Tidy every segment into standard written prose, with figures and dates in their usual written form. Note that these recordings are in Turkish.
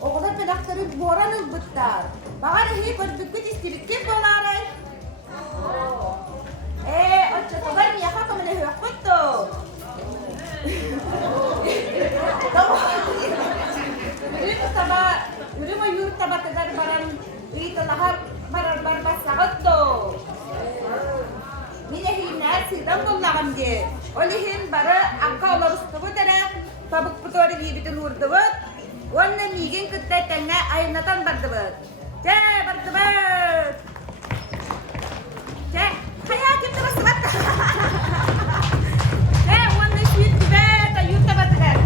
Oğlan pelakları boran ılbıttar. Bağır hep ördükü istirik kim doları? Oçatolar mı yaka kamene hüküttü? Ürüm yurt tabatılar baran ıyıtılahar barar barbas sağıttı. Mine hinler sildan bollağım diye. Olihin barı akka olar ustubu tere. Tabuk putori bibitin urdubu. Onunla migin kıtta tenge aynatan bardıbı. Ce bardıbı. Ce hayatım da basılat. Ce onunla şuyut gibi da yurt tabatılar.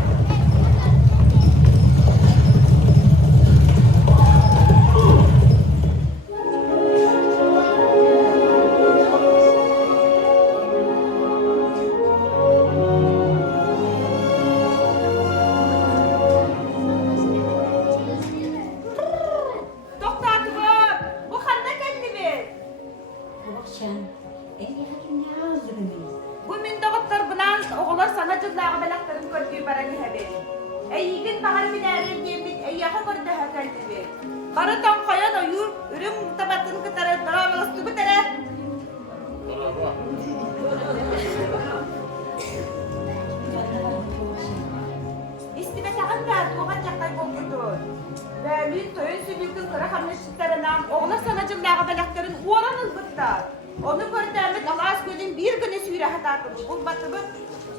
Onu gördüğümüz Allah'a söyleyin bir güne süre hata kıldı. Bu batıbı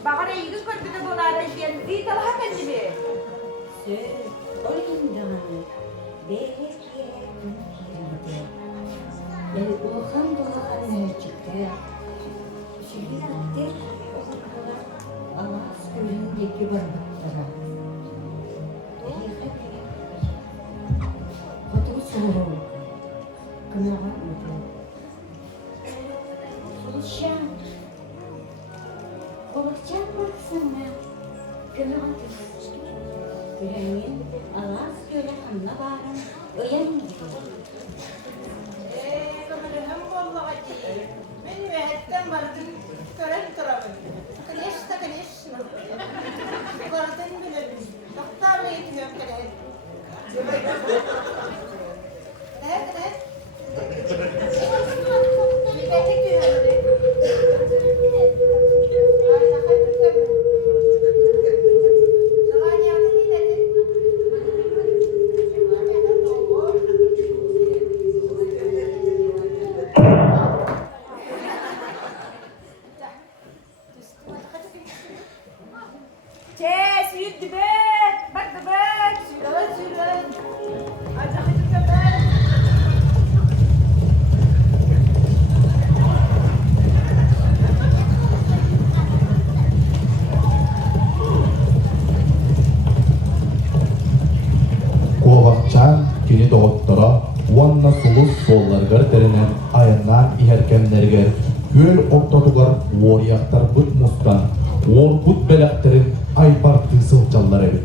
bağıra yıgın kötüde dolara diyen bir talaha kendimi. Oyun dağını belki yani Okan dolar ne çıktı? Şimdi de Allah'a söyleyin diye var baktara. Batı soru. Kına var mı? Olacak. Olacak baksana. Gönül Gülenin Allah'a söyle anla bağırın. Öyle mi? Hem vallahi ben mühettem vardım. Tören tarafı. Kıleş ta kıleş. Vardım bilelim. Doktor mu yetmiyor kıleş? Evet. Kini doğuttura, vanna sulus sollargar terinen ayından iherkenlerger, göl ortadıgar voriyaktar bıt mustan, or but belakterin aypartı sılçallar evet.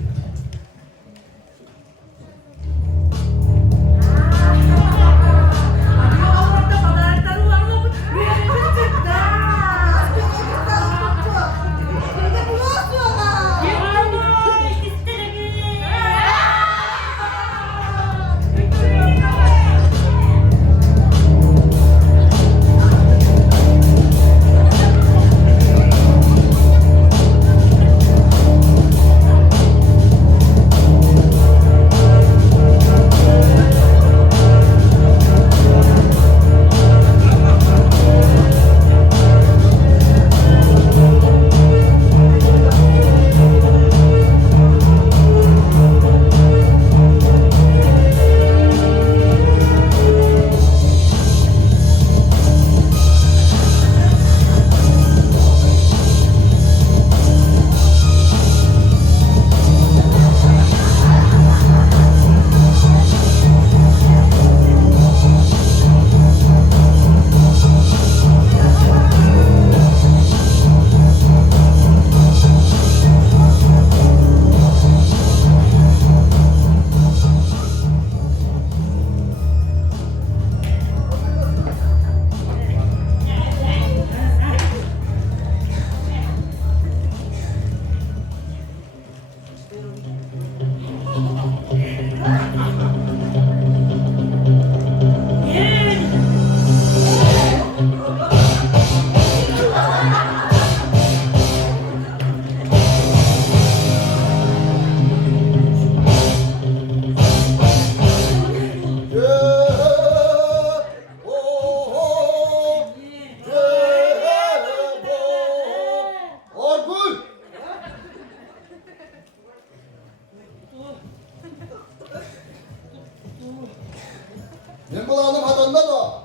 Ben bulanım hatanda da.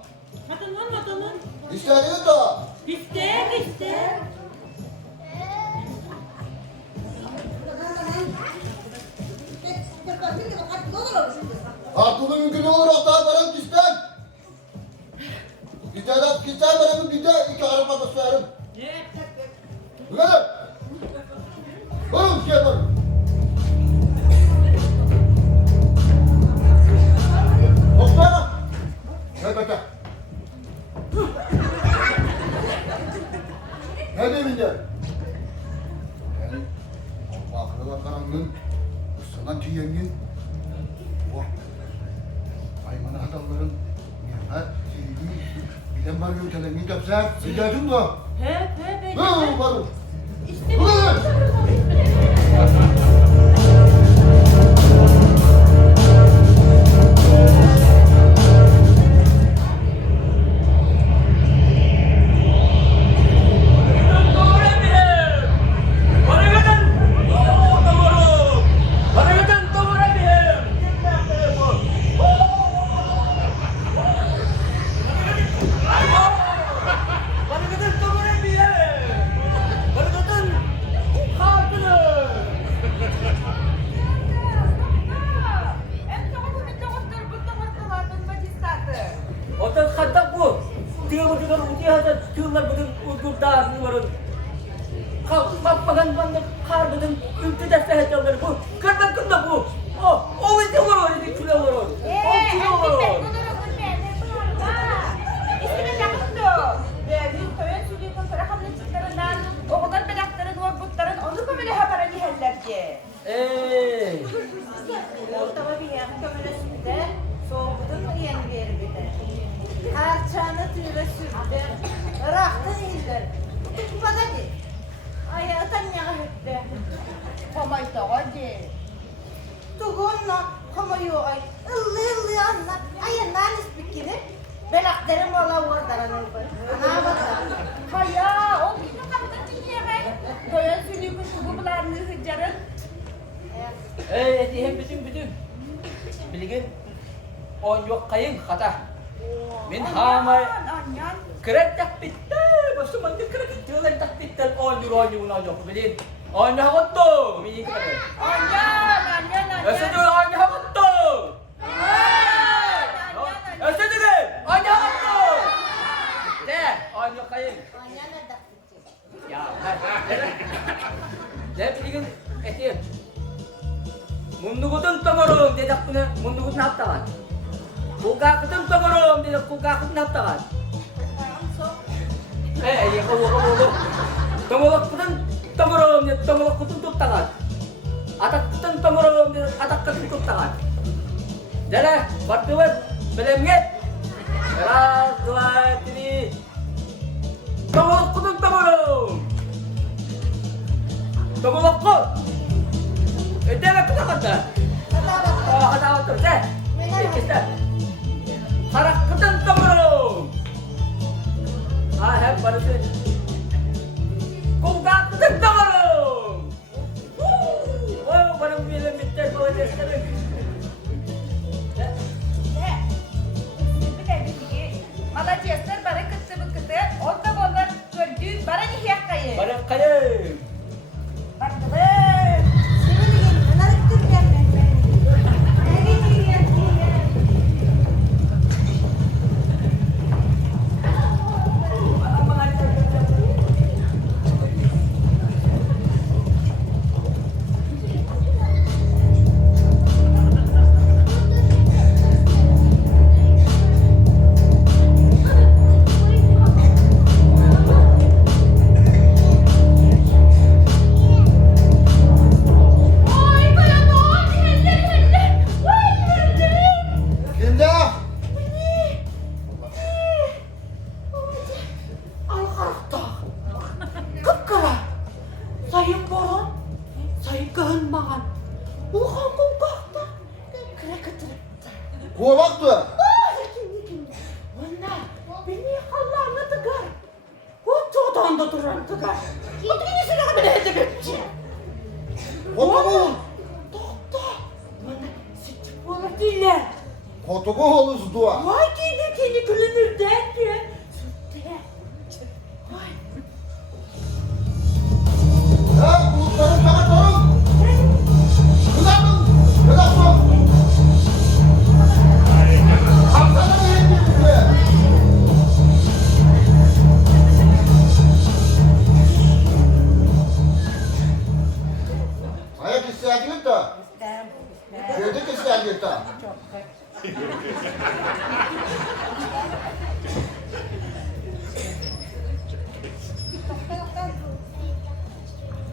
Hatanın. İstediğin da. İste. Artığı mümkün olur hatta param kisten. Kisten paramı bir de iki araba basarım. Bu kadar. Buyurun şey yapalım. Oktay. Gel bakayım. Ne diyeyim ya? Yani Allah'ına karanlığın ısınan tüyengin vah hayvanı adamların ya bilen var yöntemini yapsa sıcacım da He, ne var? İşte Ulan! Otak kata bu. Tiga-tiga uji hada cuma betul untuk dah menurut. Kau pagan banda kar betul untuk dah sehat jauh bu. Kena bu. Oh itu orang ini cula orang. Oh cula orang. ortama bir yer kömülesinde soğukudun mu yeni bir biter. Harçanı tüyle sürdü. Rahtın iller. Tutmadı ki. Ayağıtan yağı hüttü. Komay doğadı. Tuğunla komayu ay. Illı anla. Ayağından ispikini. Belaklarım ola oradaran oldu. Ana bata. Kaya, o bizim kapıda dinliyor be. Koyan sülüğü kuşubularını hıcarın. Dihem bütün. Bilgin. On yok kayın kata. Min hamay. Anyan. Keret tak pital. Basta man keret jalan tak pital on yok bilin. On hakot to. Mini ka ba? Anyan. Asa tu on hakot to. Asa tu ke? On hakot to. De, on yok kayın. Anyana da kıcı. Ya. De bilgin etiyen. Mundukutun tamarum dedak puna mundukut naptakan. Kugakutun tamarum dedak kugakut naptakan. Ya kau. Tamarak putun tamarum dedak tamarak kutun tutakan. Atak putun tamarum dedak atak kutun tutakan. Jadi, batuan belemget. Ras dua tiga. Tamarak kutun tamarum. Tamarak kut. Dia nak kata. Oh, kata tu. Dah. Kita. Harak ketang tamarum. Have baru tu. Kung tak ketang tamarum. Oh, barang bila minta bawa dia sekarang. Malah Chester bara kıtı orta bollar gördü bara niye kayı. Barang kaya. Barkıdı. Kimde? Sayın Boran, sayın Kıhınmağan. Ulan kokakta. Kıra kıtırıktı. Kuva baktı. Kimdi? Onlar beni hallarına tıkar. O çoğdan duran tıkar. O düğüsüne bile edebiyatçı. Hoppa bu. Doktor. Onlar sıçıp olur diller. Kotuğu oluz dua. Vay kendi külünürden diye. Sütte. Vay. Ya bulutların sana torun. Kızardım. Kızardım. Kaptanı verin birbirine. Ayak istedik de. Gördük istedik de.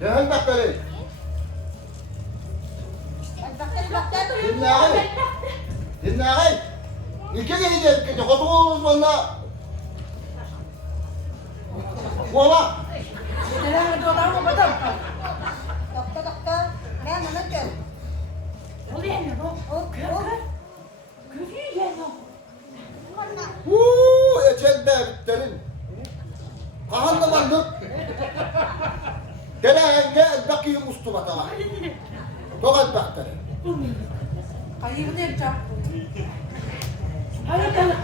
Dehan bakteri. Dinleyin. Dinleyin. İki gideceğiz ki kotuğumuz bana. Kola. Oluyor ne bu? Görüyor ne? Eçel be bitlerin. Kahanlamandık. Delehenge bakayım ustumatama. Tokat bakteri. Kayığı değil can. Hayır canım.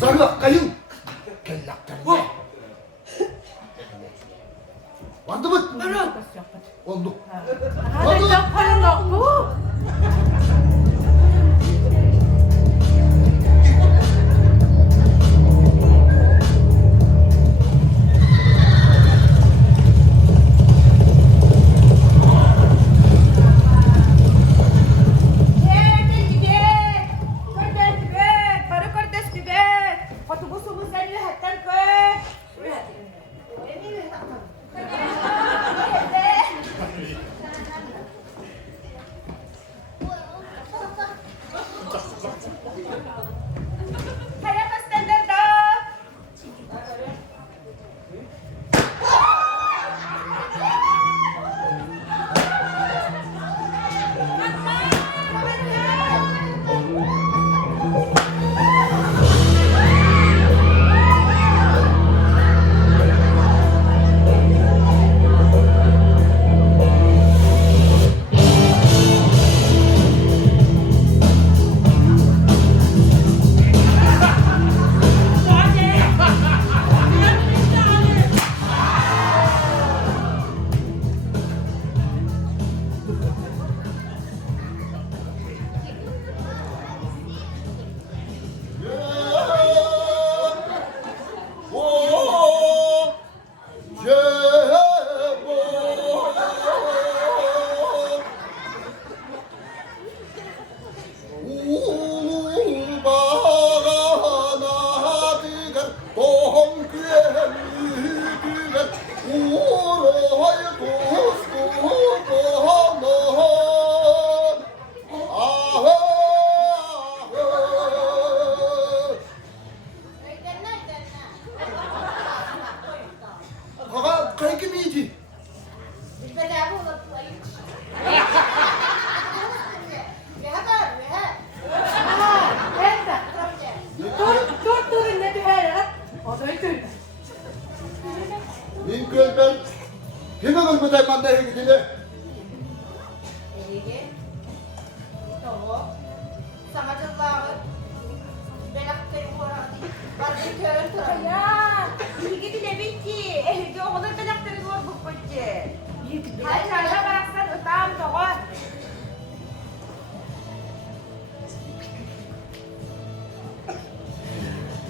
Sarı kayın. Kellaktan. Vandı mı? Oldu. Hadi yaparım da bu.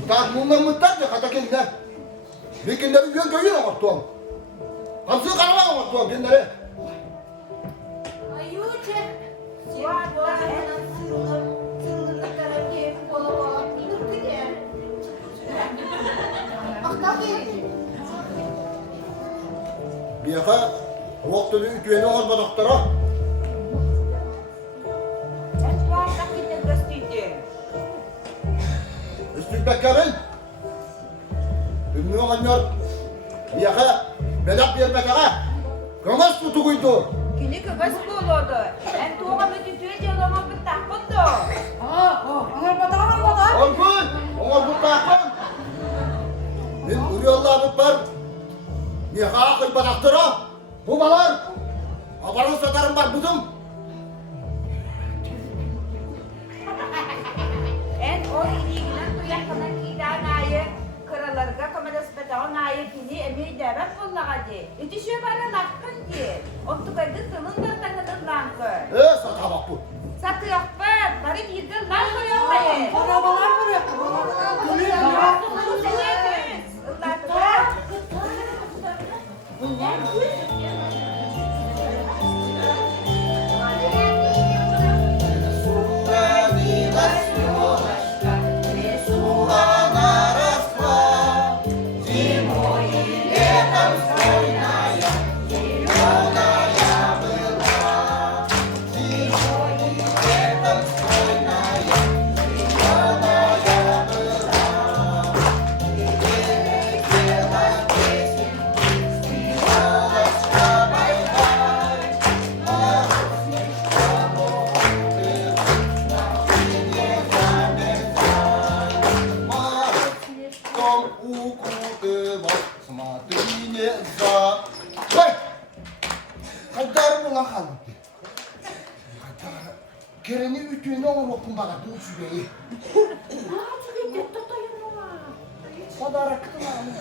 Tak mungkin mutat ya kata kita. Bikin dari biang kayu lah waktu. Hamsu karena waktu bikin dari. Ayu cek. Siapa yang sirulur karam keyif bola bola dur diye. Aktabi. Biasa waktu itu tujuan orang berdoktera. Beklerin. Ünlü olanlar biyaha belak bir bekara. Kamas tutukuydu. Kini kıvas buluyordu. Ben tuğamı tütüye diyorlar bir takındı. Olgun. Onlar bu takın. Ben uyuyorlar var. Biyaha akıl bıraktırı. Bu balar. Abarın satarım var budum. bullagadı. Ütüşe bana lakkın diye. Ottukaydı sılın barıtanıdın lankı. Sata bak bu. Satı yok ben. Bari bir gün lankı yok hayır. Arabalar buraya. Tom uku dewa sematine za. Hei! Kadar mı kaldı? Kereni ütüğüne orokun bana dur şurayı. Kadar akıtın ağabey.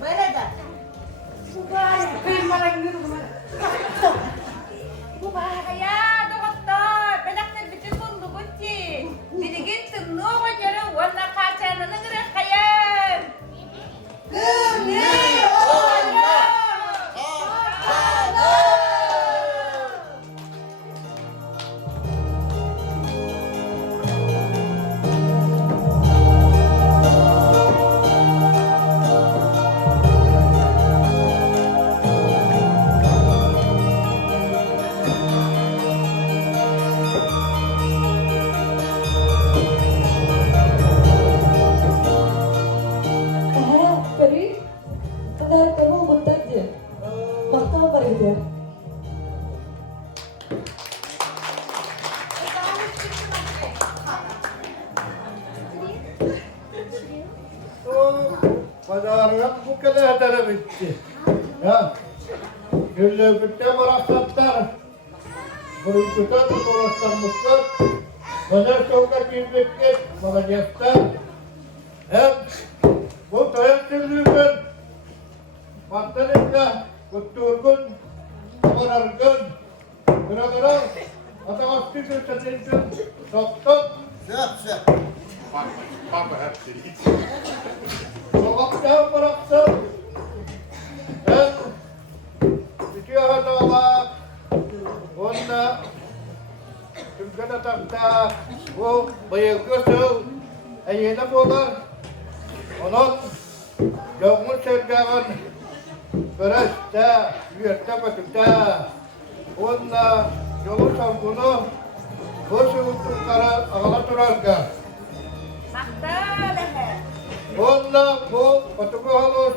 Böyle de. Bu bahaya doktor. Belaklar bütün bundu bunti. Dirigin tınnu kocaru. Wala kaçanı nıgırı kayam. Kari, kadar kamu buat dia. Bakal apa dia? Pazarlık bu kadar bitti. Ya, gülle bitti bıraksatlar. Berikutan torostan mutlu. Pazar soğuk kirpikit, bagajastan. Hem bu tayak sürüyün. Mantanında kuturgun, morargun. Kira-kira, atak-atak sürüsatın. Tok-tok. Sep. Sokakta bıraktım. Ben bitiyor adama. Onda Türkiye'de takta bu bıyık göğsü ayına boğar. Onun yoğun sevgağın bırışta, yürütte batıkta. Onda yoğun savgunu bu sıvıttıkları ağla durarken. Maktalah. Onda bu patuku halus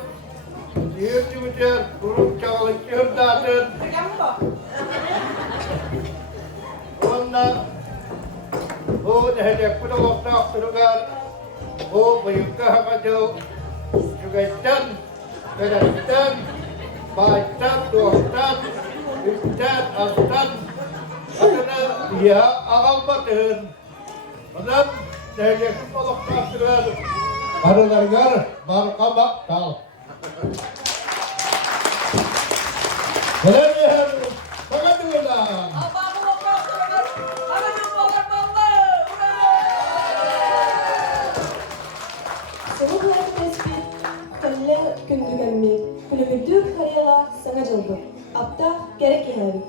yirti biter kurup çalışır dağıtın. Onda bu dehedek kuda waktu akturugar bu bayukka hakajau sugaitan kedastan baitan dohtan istan astan adana dia agal batın. Ondan dehedek kuda waktu akturugar Baru-gargar, baru kabak, kau. Kalian sangat diundang. Sebuah tespit, kalle kündügenmi, kulübüdük hariyala sana jaldı. Apta gerek yani.